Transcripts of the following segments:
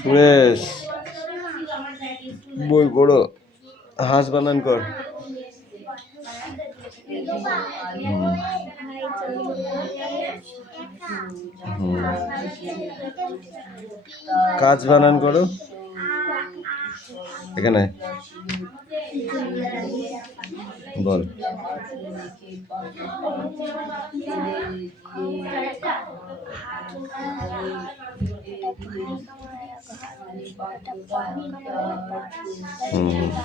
সুরেশ বই পড়ো, হাঁস বানান কর। কাজ বানান করো এখানে বল।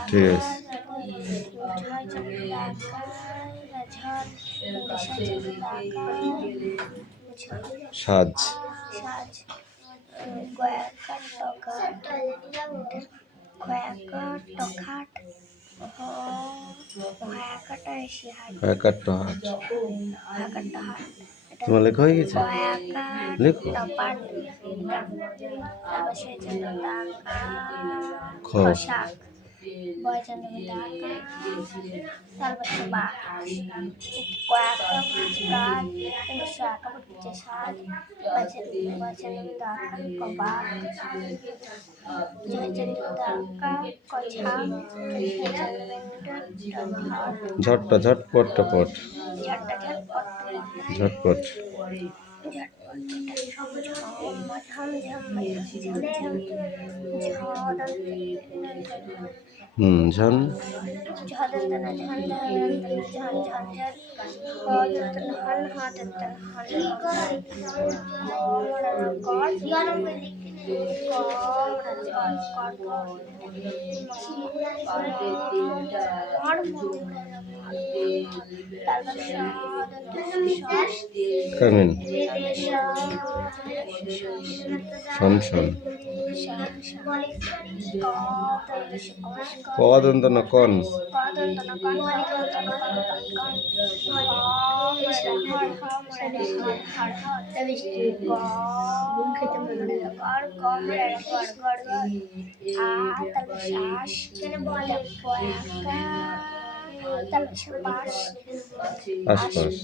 ঠিক আছে। সাজ তোমার লেখা হয়ে গেছে? লেখো। ঝটটা ঝটপটটা পট ঝটপট ঝন কামিন শন শন কদন্ত না কন আশপাশ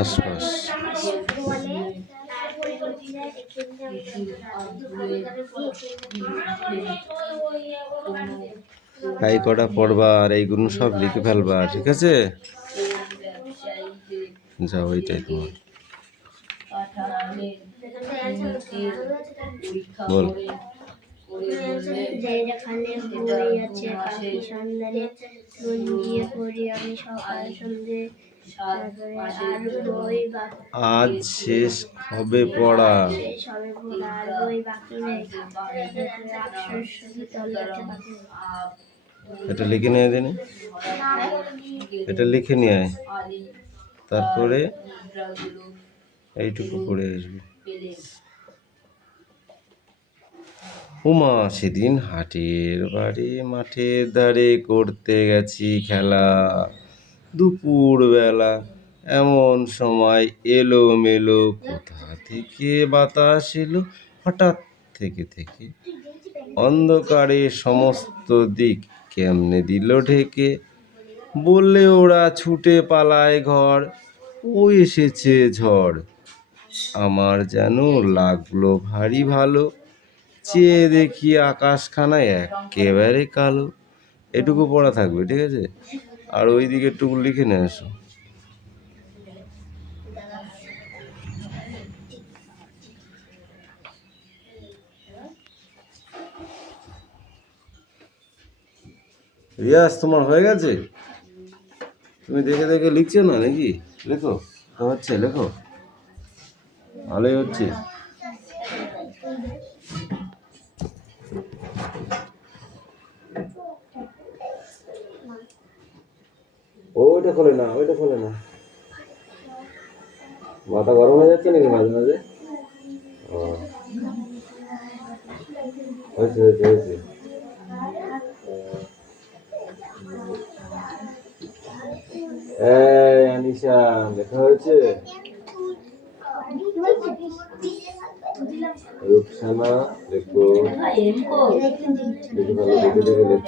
আশপাশ এই কটা পড়বা আর এইগুলো সব লিখে ফেলবা, ঠিক আছে? যাও, ওইটাই তোমার। বল। আজ শেষ হবে পড়া। এটা লিখে নিয়ে দিন, এটা লিখে নিয়ে আয়, তারপরে এইটুকু পড়ে আসবে। উমা সেদিন হাটের বাড়ি মাঠের ধারে করতে গেছি খেলা, দুপুর বেলা এমন সময় এলো মেলো কোথা থেকে বাতাস এলো হঠাৎ থেকে থেকে, অন্ধকারে সমস্ত দিক কেমনে দিল ঢেকে, বললে ওরা ছুটে পালায় ঘর, ও এসেছে ঝড়। আমার যেন লাগলো ভারী ভালো, চেয়ে দেখি আকাশখানা একেবারে কালো। এটুকু পড়া থাকবে, ঠিক আছে? আর ওই দিকে একটু লিখে নিয়ে আসো। রিয়াজ তোমার হয়ে গেছে? তুমি দেখে দেখে লিখছো না নাকি? লেখো, হচ্ছে লেখো, ভালোই হচ্ছে। ওইটা খোলে না, ওইটা খোলে না, মাথা গরম হয়ে যাচ্ছে নাকি মাঝে মাঝে? হয়েছে হয়েছে হয়েছে। এই আনিশা দেখা হয়েছে? রূপসানা দেখো, দেখে ভালো দেখে দেখে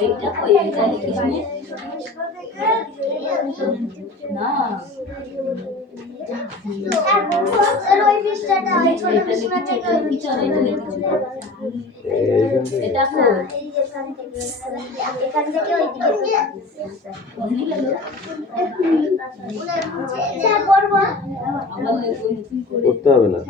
করতে হবে না।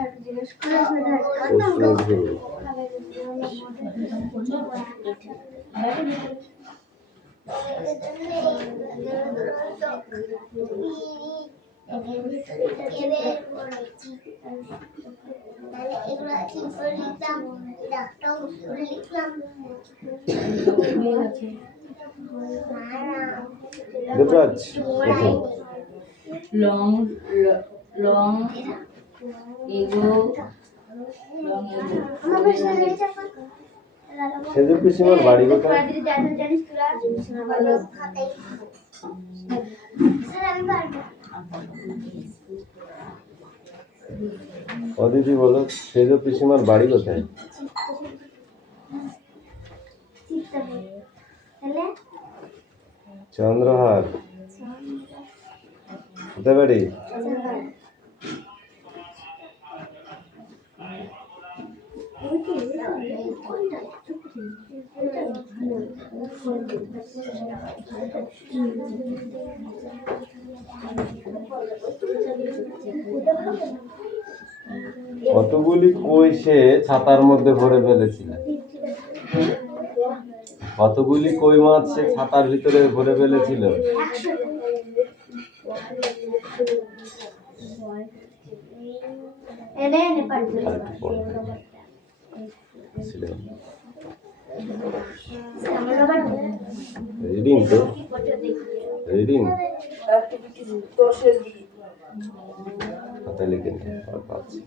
লং লং এগো লং সেজু পিসিমার বাড়ি কোথায়? ও দিদি বলো, সেজু পিসিমার বাড়ি কোথায়? চন্দ্রহার। কোথায় বাড়ি? কতগুলি কই সে ছাতার মধ্যে ভরে ফেলেছিল? কতগুলি কই মাছ সে ছাতার ভিতরে ভরে ফেলেছিল? রিডিং তো রিডিং খাতা লিখে নে আর পাচ্ছি।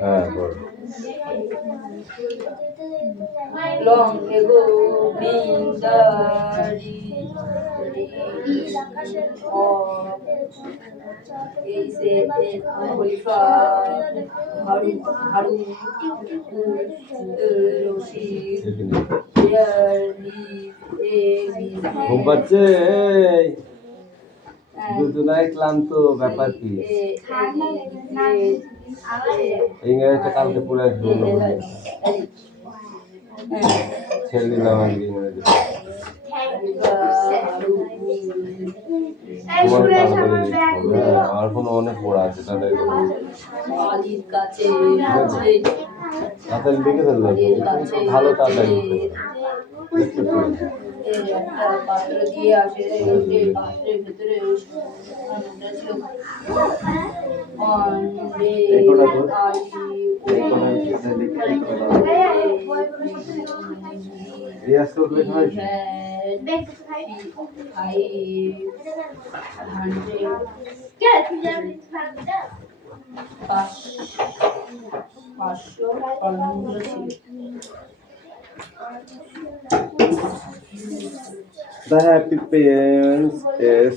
হ্যাঁ বল। লং এগো বিন্দারি ঘুম পাচ্ছে? দুজনাই ক্লান্ত, ব্যাপার কি? ইংরেজিটা কালকে পড়ে আসবো, ছেড়ে দিলাম আজকে ইংরেজি। আমার কোনো অনেক পড়া আছে, তাড়াতাড়ি লিখে ফেলবো, ভালো তাড়াতাড়ি পাত্র দিয়ে আসে, পাত্রের ভেতরে The happy parents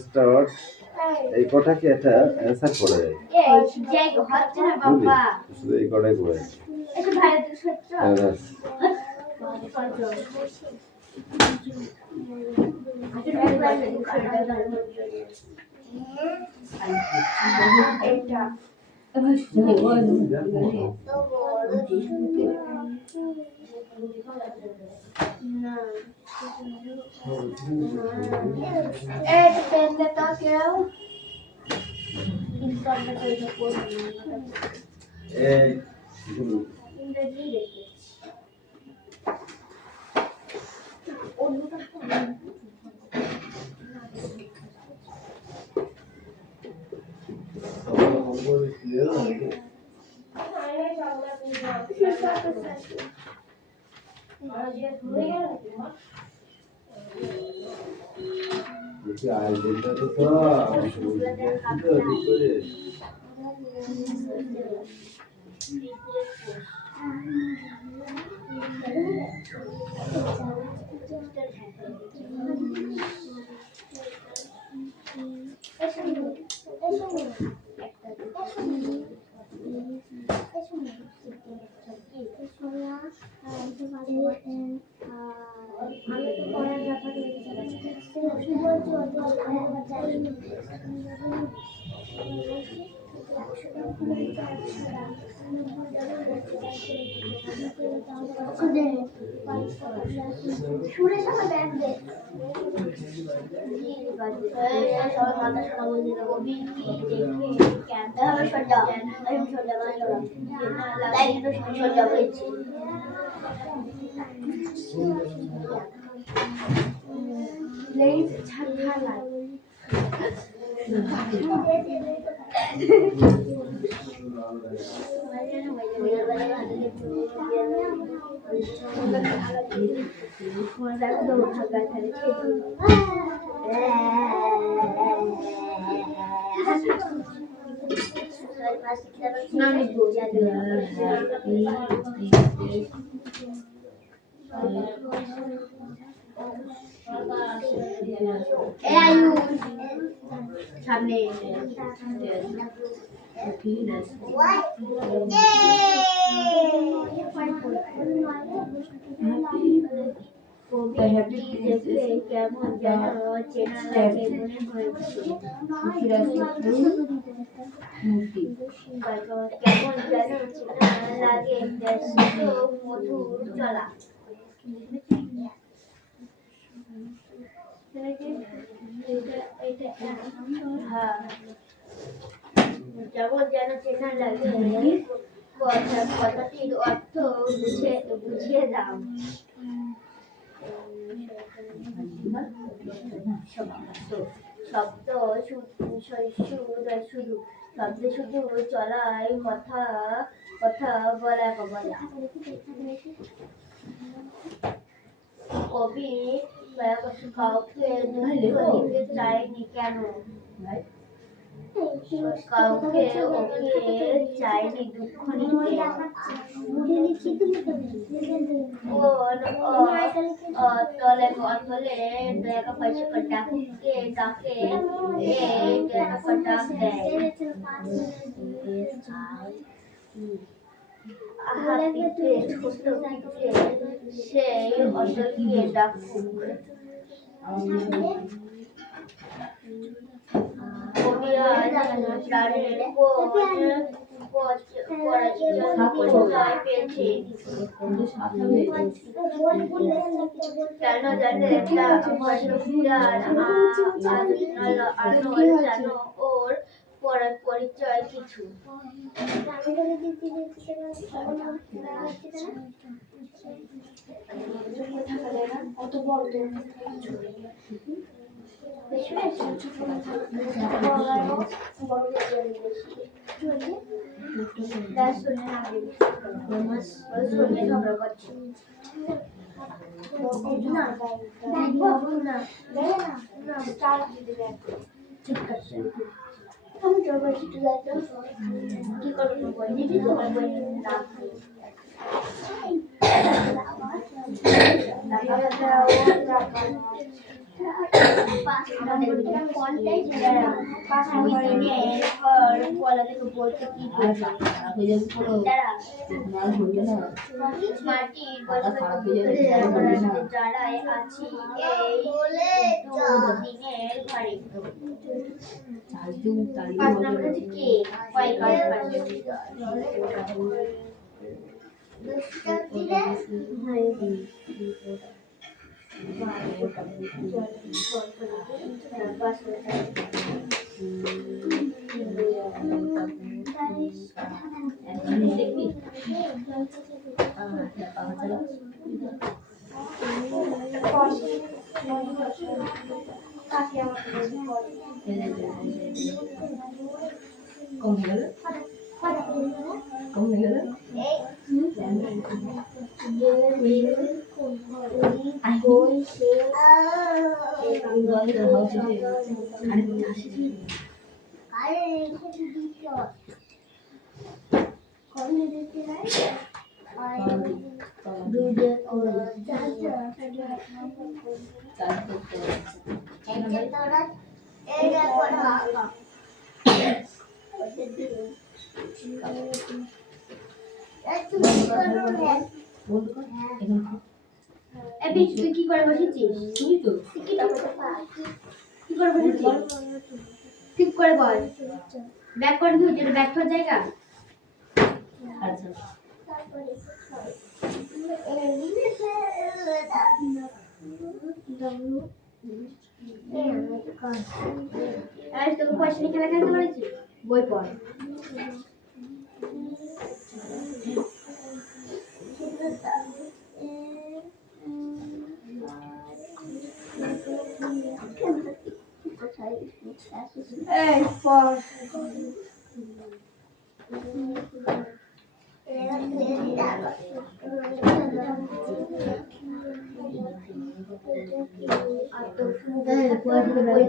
start এই কটা কি একটা অ্যানসার করা যায়? শুধু এই কটাই করে কেমন যেন চেনা লাগে মনে হয়েছে কেমন যেন চেনা লাগে ব্যস্ত মধুর চলা হ্যাঁ যেমন যেন চেনা লাগে কথাটির অর্থ বুঝিয়ে দাও শব্দ শুধু চলায় কথা বলা কবি কাউকে দুঃখ দিতে চায়নি কেন কাউকে ওকে চায়নি দুঃখ নিতে অতলে দয়া পয়সা ডাকে ডাক দেয় সেই অতলকে ডাকুক প্রাণের পরিচয় পেয়েছে কেন জানে ওর পরিচয় কিছু কত বড় কি যারাই আছি দিনের ঘরে 5 নম্বর হচ্ছে কি কয় কাজ তোরা এইটা পড়া তুই কি করে বসেছিস? কি করে বসেছিস? ঠিক করে বল। ব্যাক করে দিও, যেটা ব্যাক করার জায়গা। তোকে পয়সা নিয়ে খেলা খেলতে বলেছি, বই পড়। এই পড়। সেলাই করা, সেলাই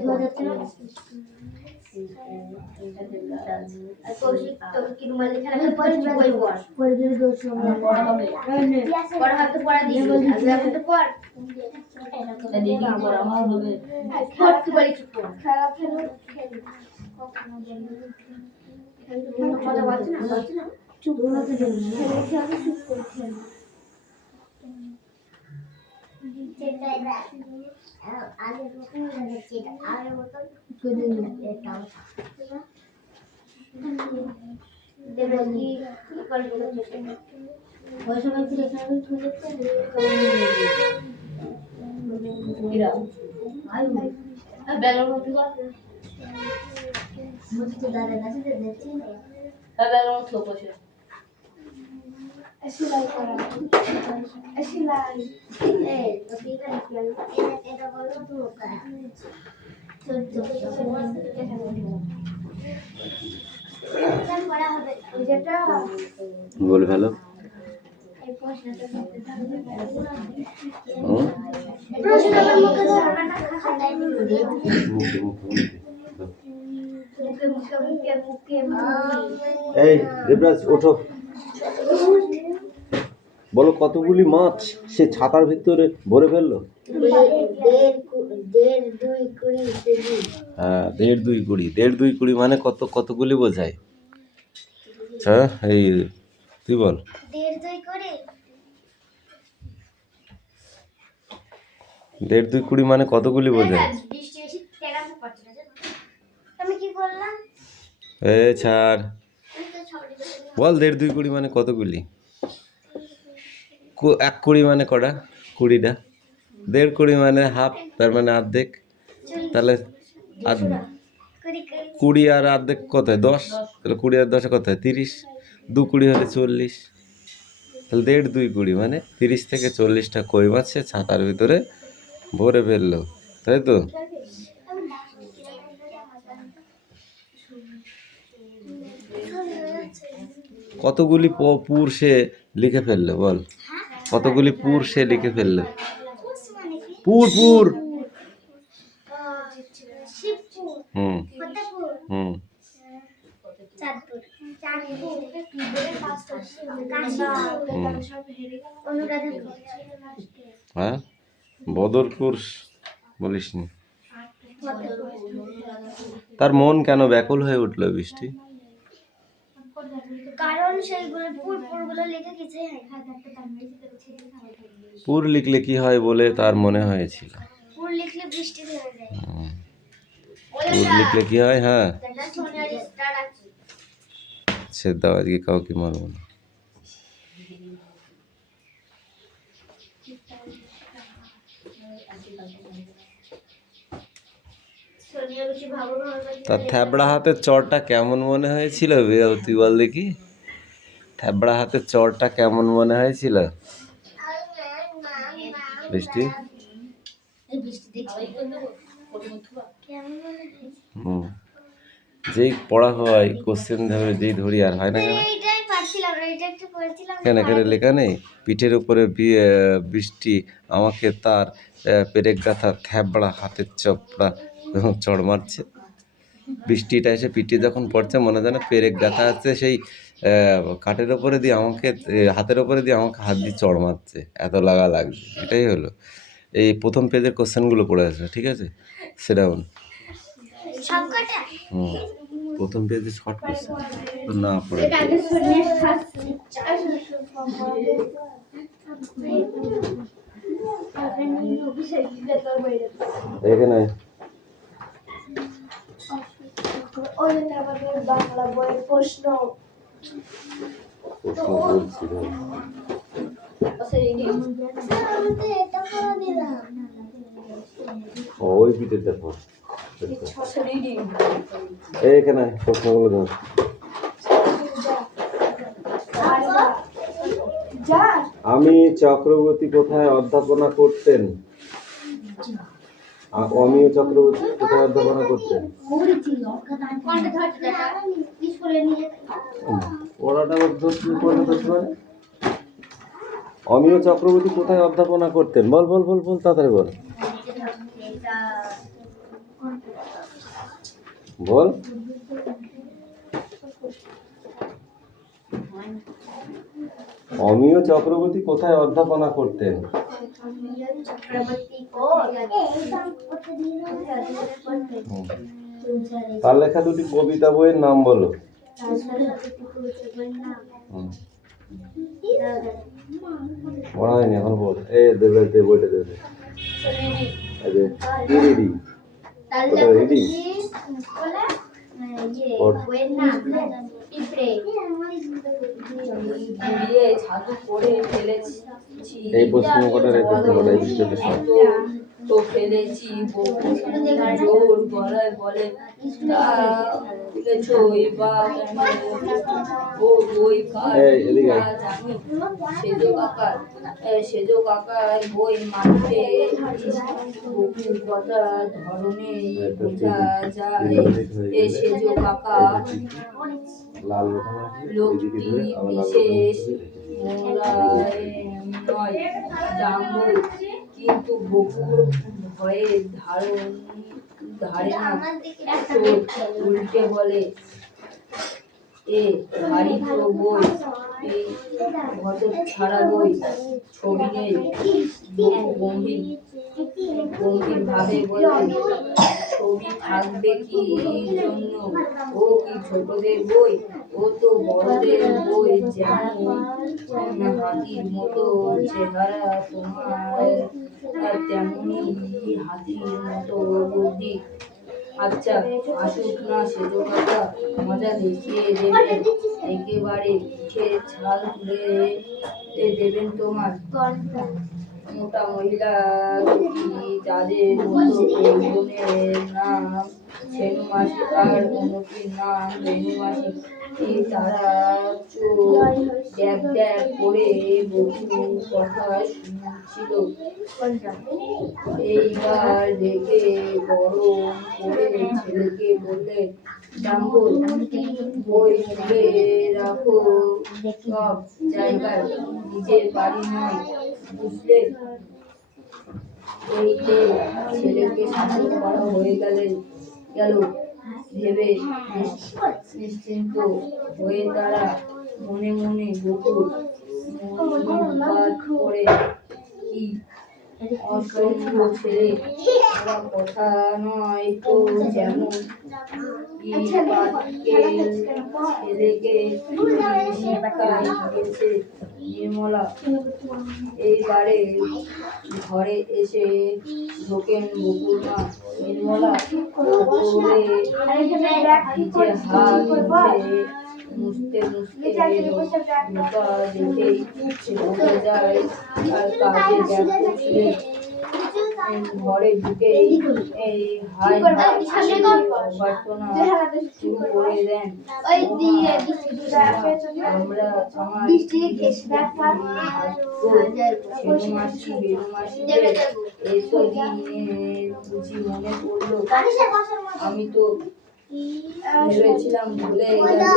এটা বলো ধোকা। বলে ফেলো। এই দেবরাজ ওঠো, বলো কতগুলি মাছ সে ছাতার ভিতরে ভরে ফেললো? হ্যাঁ, 1.5 2 কুড়ি। 1.5 2 কুড়ি মানে কতগুলি বোঝায়? হ্যাঁ, এই তুই বল। 1.5 2 কুড়ি মানে কতগুলি বোঝায়? আমি কি করলাম? ছাড়, বল 1.5 2 কুড়ি মানে কতগুলি? 1 কুড়ি মানে কটা? 20টা। 1.5 কুড়ি মানে হাফ, তার মানে অর্ধেক। তাহলে 20 আর অর্ধেক কত হয়? 10। তাহলে 20 আর 10 কত হয়? 30। 2 কুড়ি হলে 40। তাহলে 1.5 2 কুড়ি মানে 30 থেকে 40টা কই মাছ সে ছাতার ভিতরে ভরে ফেললো, তাই তো? কতগুলি পুর সে লিখে ফেললো বল? কতগুলি পুর সে লিখে ফেললো? পুর পুর। হুম হুম হ্যাঁ, বদরপুর বলিসনি। তার মন কেন ব্যাকুল হয়ে উঠলো বৃষ্টি? কারণ সেইগুলো পুরগুলো লিখে কিছু পুর লিখলে কি হয় বলে তার মনে হয়েছিল। পুর লিখলে বৃষ্টি থেমে যায়। পুর লিখলে কি হয়? হ্যাঁ, সে দাও, আজকে কাউকে মারবো না। তার থ্যাবড়া হাতের চরটা কেমন মনে হয়েছিল তুই বল দেখি? থ্যাবড়া হাতের চরটা কেমন মনে হয়েছিল বৃষ্টি? হুম, যেই পড়া হয় কোশ্চেন ধরে যেই ধরি আর হয় না কেন? কেন কেন লেখা নেই? পিঠের উপরে বৃষ্টি আমাকে তার পেরেক গাথা থ্যাবড়া হাতের চড় মারছে। বৃষ্টিটা এসে পিঠে যখন পড়ছে মনে যেন পেরেক গাথা আছে সেই কাঠের ওপরে দিয়ে আমাকে হাতের ওপরে দিয়ে আমাকে হাত দিয়ে চড় মারছে, এত লাগা লাগছে। এটাই হলো এই প্রথম পেজের কোশ্চেনগুলো পড়ে আসবে, ঠিক আছে? সেরাউন। সবকটা হুম, প্রথম পেজে শর্ট কোশ্চেন তো না পড়ে এটা আগে শুনে এখানে আমাদের বাংলা বইয়ের প্রশ্ন প্রশ্ন বলছি না। এটা করে দিলাম ওই পিঠে দেখো, এইখানে প্রশ্নগুলো ধর। আমি চক্রবর্তী কোথায় অধ্যাপনা করতেন? অমিয় চক্রবর্তী কোথায় অধ্যাপনা করতেন? পড়াটা ধরতে পারে। অমিয় চক্রবর্তী কোথায় অধ্যাপনা করতেন? বল বল বল বল, তাড়াতাড়ি বল বল। অমিয় চক্রবর্তী কোথায় অধ্যাপনা করতেন? তার লেখা দুটি কবিতা বইয়ের নাম বলো। পড়া হয়নি এখন, বল। দেবে বইটা দেবে। রিডিং এই প্রশ্ন কটা রেখেছে বলে তো ফেলেছি জোর গলায় বলে তুলেছো এবার ও বই জানি সেজো কাকার বই মানতে বহু কথা ধরনে বোঝা যায় সেজো কাকা লোকটি বিশেষ নয় ডাম্বল, কিন্তু বকুর ভয়ে ধারে না উল্টে বলে এ ভারী তো বই, এই ঘট ছাড়া বই ছবি নেই। গম্ভীর ভাবে বলে ছবি থাকবে কি জন্য, ও কি ছোটদের বই, ও তো বড়দের বই। যেমন হাতির মতো চেহারা তোমার, তেমনি হাতির মতো বুদ্ধি। আচ্ছা আসুক না সেজো কাকা, মজা দেখিয়ে দেবেন, একেবারে পিঠে ছাল তুলে দেবেন তোমার। মোটা মহিলা দুটি, যাদের মতো একজনের নাম ছেনু মাসি আর অন্যটির নাম রেনু মাসি, তারা চোখ ড্যাব ড্যাব করে বহু কথা শুনছিল। এইবার রেগে গরম করে ছেলেকে বললে, ডাম্বল বই তুলে রাখো সব জায়গায়, নিজের বাড়ি নয়, বুঝলে? এই যে ছেলেকে শাসন করা হয়ে গেল ভেবে নিশ্চিন্ত হয়ে তারা মনে মনে বকুর করে কি অসভ্য ছেলে, ওরা কথা নয় তো যেমন ছেলেকে শিক্ষা দিয়েছে নির্মলা। এইবারে ঘরে এসে ঢোকেন বকুর মা। নির্মলা নিজে হাত মুছতে মুছতে ঢোকা দেখেই বোঝা যায় আর কাজে ব্যস্ত ছিলেন। ঘরে ঢুকে এই হাই অভ্যর্থনা শুরু করে দেন। আমরা আমার ছেনু মাসি বেনু মাসিদের এসো দিনের বুঝি মনে পড়লো। আমি তো ভেবেছিলাম ভুলে গেছো,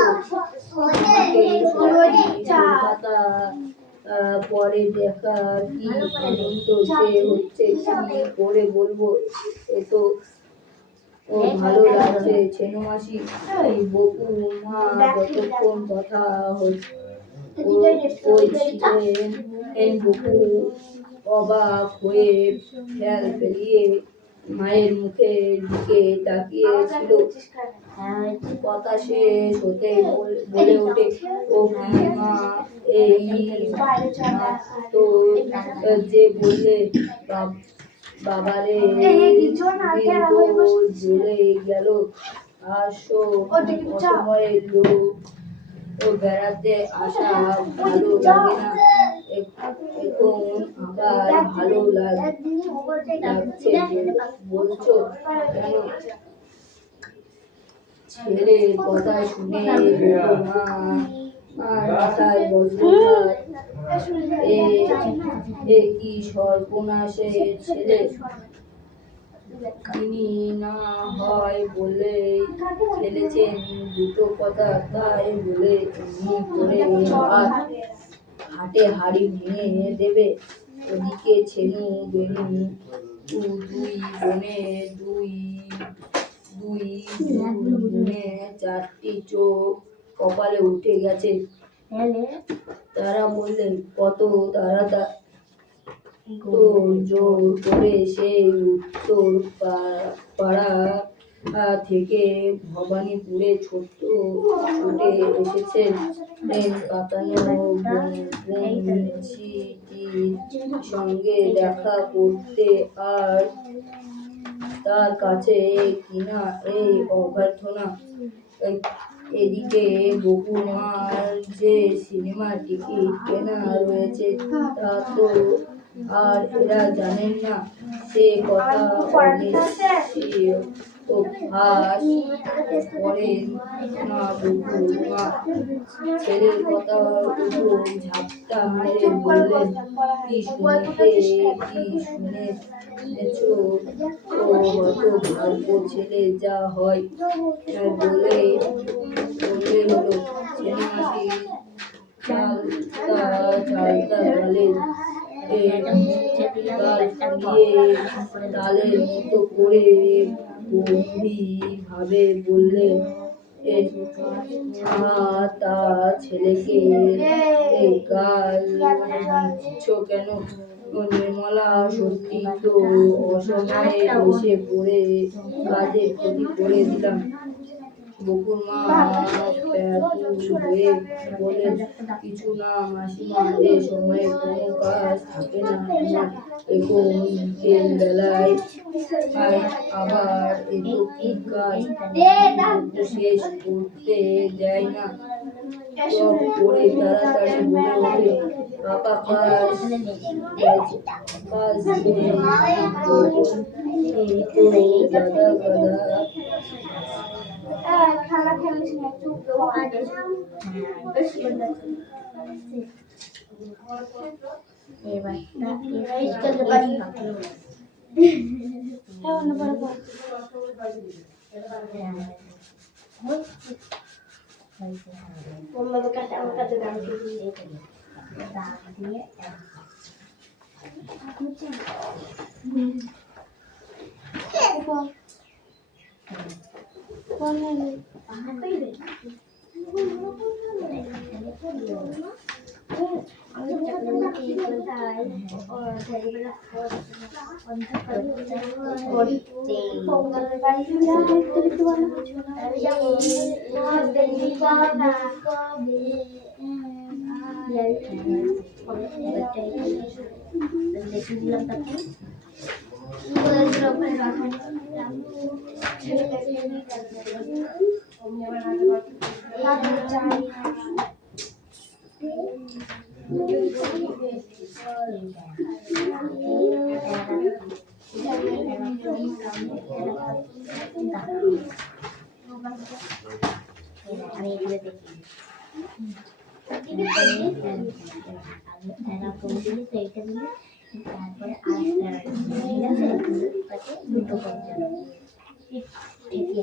কলকাতা পরে দেখা কি আনন্দ যে হচ্ছে কি করে বলবো। এ তো ও ভালো লাগছে ছেনু মাসি। এই বকু মা যতক্ষণ কথা বলছিলেন বকু অবাক হয়ে ফেল ফেলিয়ে মায়ের মুখের দিকে তাকিয়েছিল। কথা শেষ হতে বলে ওঠে, ও কি মা, এই মাত্র যে বললে বাবারে জ্বলে গেল, অসময়ের লোক ও বেড়াতে আসা ভালো লাগে না, এখন আবার ভালো লাগছে বলছো কেন? ছেলের কথা শুনে মার মাথায় বজ্রপাত। এ কি সর্বনাশের ছেলে! তিনি না হয় বলে ফেলেছেন দুটো কথা, তাই বলে এমনি করে হাটে হাড়ি ভেঙে দেবে? ওদিকে ছেনু বেনু দুই বোনে চারটি চোখ কপালে উঠে গেছে। তারা বললেন, কত জোর করে সেই উত্তর পাড়া থেকে ভবানীপুরে ছুটে এসেছেন ট্রেন কাঁপানো বংশীটির সঙ্গে দেখা করতে, আর তার কাছে কিনা এই অভ্যর্থনা। এদিকে বকুর মার যে সিনেমার টিকিট কেনা রয়েছে তা তো আর এরা জানেন না। সে কথা অভ্যাস করেন না বকুর মা। ছেলের কথা উপর ঝাপটা মেরে বললেন, কি শুনেছ ও হতভাগ্য ছেলে, যা হয় বলে হলো। ছেলেমাসি চালতা গালের গাল ফুলিয়ে তালের মতো করে গম্ভীর ভাবে বললেন, তা ছেলেকে গাল দিচ্ছ কেন? নির্মলা, সত্যি তো অসময়ে এসে পড়ে কাজের ক্ষতি করে দিলাম। বকুর মা ব্যাকুল হয়ে বলেন, কিছু না মাসিমা, এ সময়ে কোনো কাজ থাকে না আমার। এখন বিকেল বেলায় আবার এত কি কাজ শেষ করতে দেয় না। টপ করে তাড়াতাড়ি বলে ওঠে, পাপা কাজ গাদা গাদা। খেলা খেলিস না, চুপ দেখেছিলাম তাকে আমি এগুলো দেখি এইটা দিলে তারপরে আরেকটা দুটো ঠেকিয়ে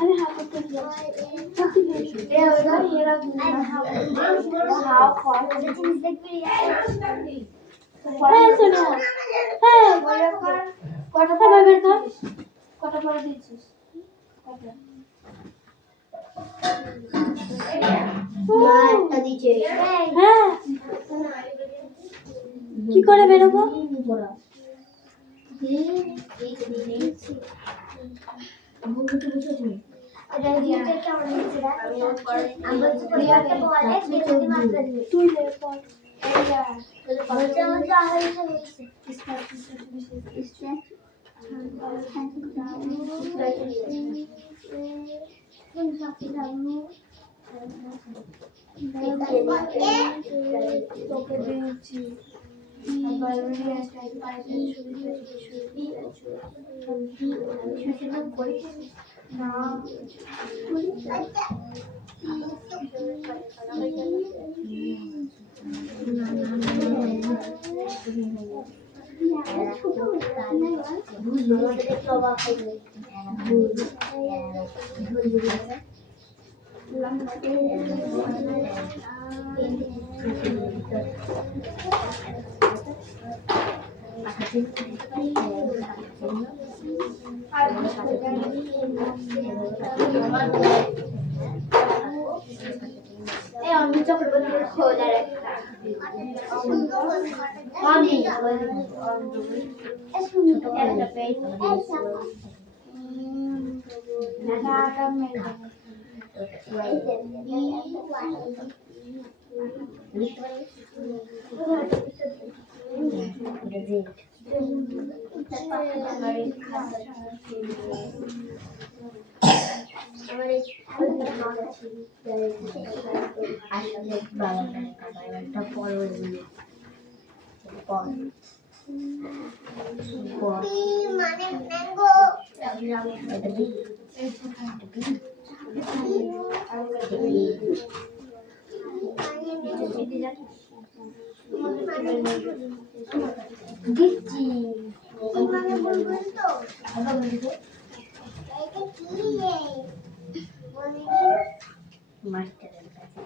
আমি হাফ করতে কটা পরে দিয়েছিস হ্যাঁ কি করে বেরোবো তুই তোকে দিয়েছি না আমি চক্রবর্তী খোঁজার একটা আমি একটা পেজ মাস্টারের কাছে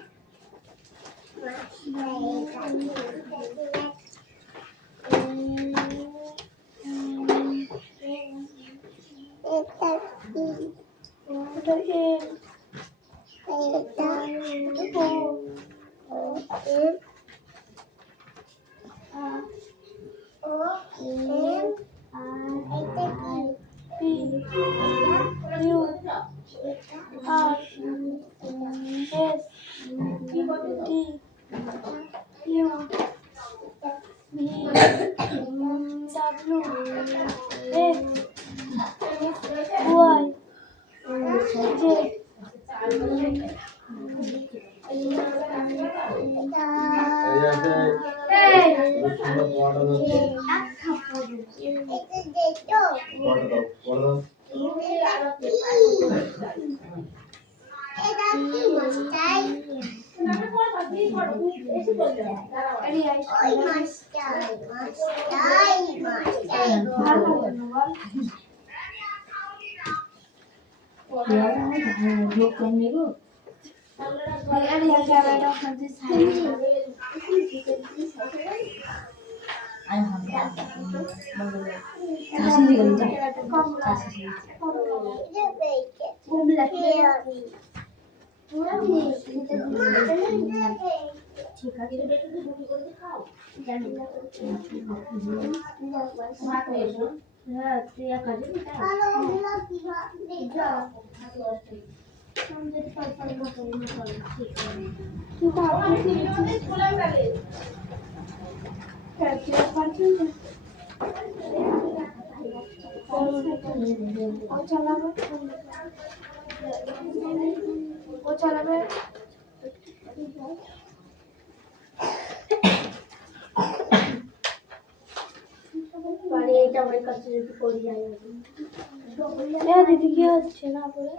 ঠিক আছে হ্যাঁ তুই এক কাজে ও চালাবে এটা আমার কাছে যদি করে যায় দিদি কি হচ্ছে না বলে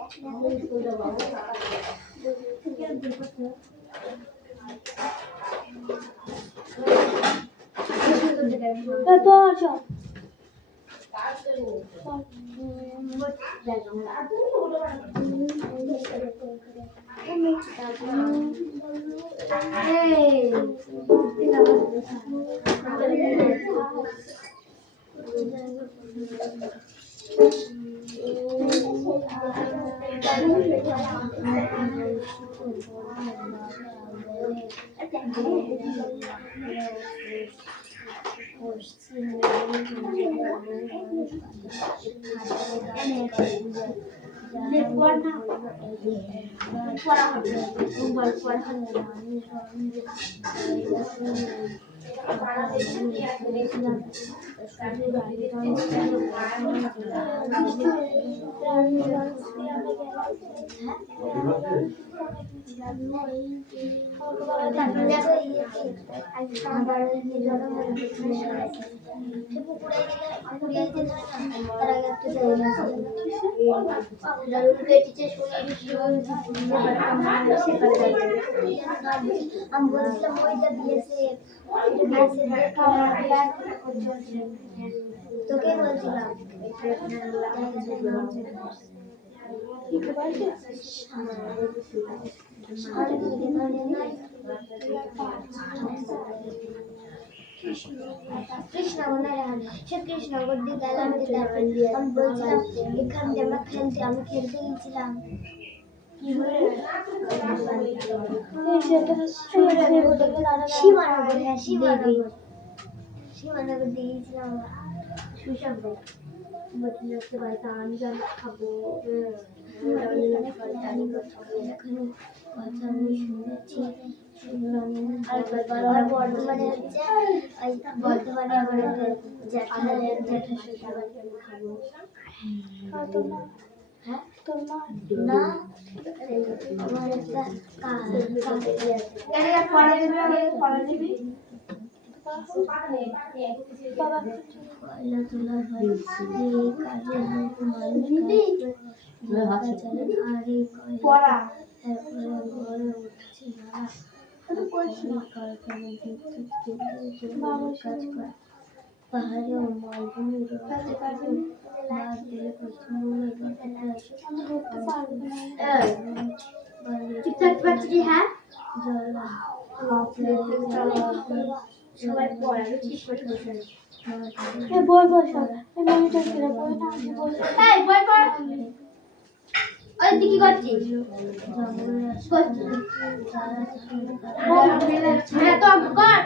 তোকে বলছিলাম কৃষ্ণ সে কৃষ্ণগর দিয়ে গেলাম আমি বলছিলাম এখান দিয়ে আমরা খেলতে আমি খেলতে গেছিলাম সীমানগর হ্যাঁ সীমানগর দিয়ে গেছিলাম সুশান্ত বলছিল বাড়িতে আমি গান খাবো কথা আমি শুনেছি আর বর্ধমানে হচ্ছে বর্ধমানে আমার জ্যাঠার খাবো হ্যাঁ না আমার একটা পড়া দিবি পয়লা তোলা হয় এই কাজের লোক মানুষ আর এই পড়া বড় উঠছে কাজ করে পাহাড়ে ও মালভূমির হ্যাঁ সবাই পড়াবে ঠিক করে বই বই সব মনিটর করে বই না এই বই পড় ওই তুই কি করছিস হ্যাঁ তো কর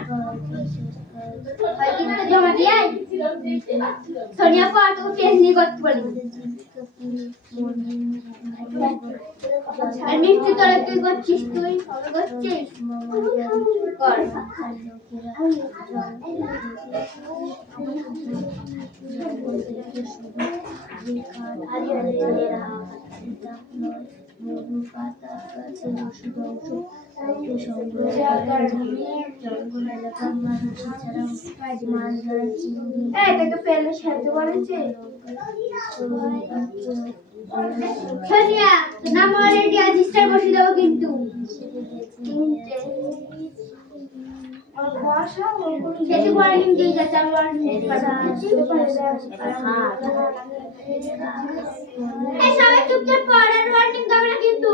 ওই কিন্তু জমা দিয়ে সোনিয়া পড় তো টেস্ট নিয়ে করতে পারি আর মিষ্টি তোরা তুই করছিস তুই করছিস কর এটাকে পেলে সাহায্য করেছে সোনিয়া নাম অলরেডি রেজিস্টার বসিয়ে দেবো কিন্তু সেটি ওয়ার্নিং দিয়ে যাচ্ছে আমি ওয়ার্নিং সবাই চুপচাপ পড় আর ওয়ার্নিং দেবে না কিন্তু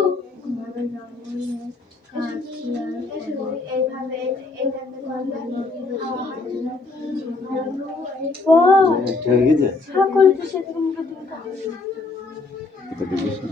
এইভাবে এইভাবে হয়ে গেছে ছাগল তো সেদিকে মুখে দিতে হবে এটা দেখিস না